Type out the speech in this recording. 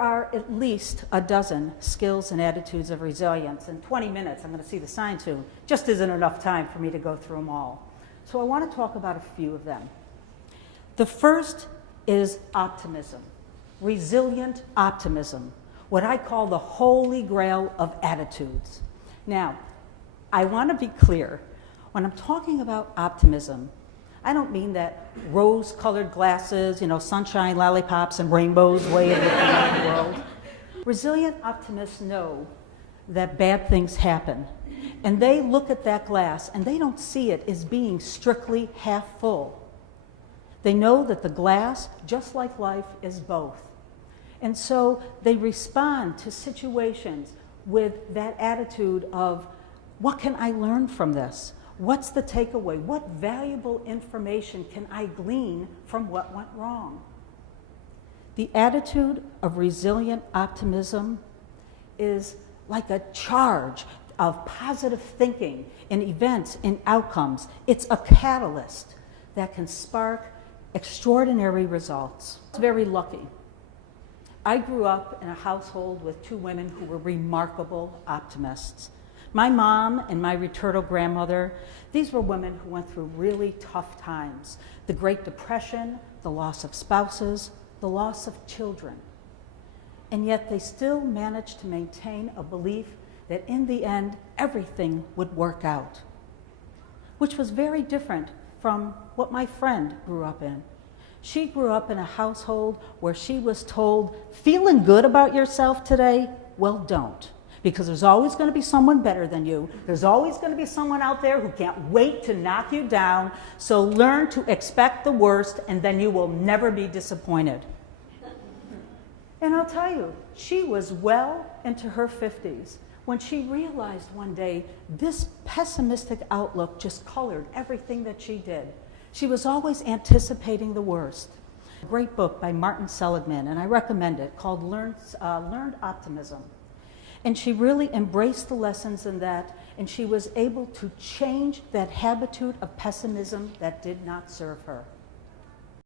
are at least a dozen skills and attitudes of resilience. In 20 minutes, I'm going to see the sign soon. Just isn't enough time for me to go through them all. So I want to talk about a few of them. The first is optimism, resilient optimism, what I call the holy grail of attitudes. Now, I want to be clear. When I'm talking about optimism, I don't mean that rose-colored glasses, sunshine, lollipops, and rainbows way in the world. Resilient optimists know that bad things happen, and they look at that glass and they don't see it as being strictly half full. They know that the glass, just like life, is both. And so they respond to situations with that attitude of, what can I learn from this? What's the takeaway? What valuable information can I glean from what went wrong? The attitude of resilient optimism is like a charge of positive thinking in events, in outcomes. It's a catalyst that can spark extraordinary results. I was very lucky. I grew up in a household with two women who were remarkable optimists. My mom and my maternal grandmother, these were women who went through really tough times. The Great Depression, the loss of spouses, the loss of children. And yet they still managed to maintain a belief that in the end, everything would work out, which was very different from what my friend grew up in. She grew up in a household where she was told, feeling good about yourself today? Well, don't. Because there's always going to be someone better than you. There's always going to be someone out there who can't wait to knock you down. So learn to expect the worst, and then you will never be disappointed. And I'll tell you, she was well into her 50s when she realized one day this pessimistic outlook just colored everything that she did. She was always anticipating the worst. A great book by Martin Seligman, and I recommend it, called Learned Optimism. And she really embraced the lessons in that, and she was able to change that habitude of pessimism that did not serve her.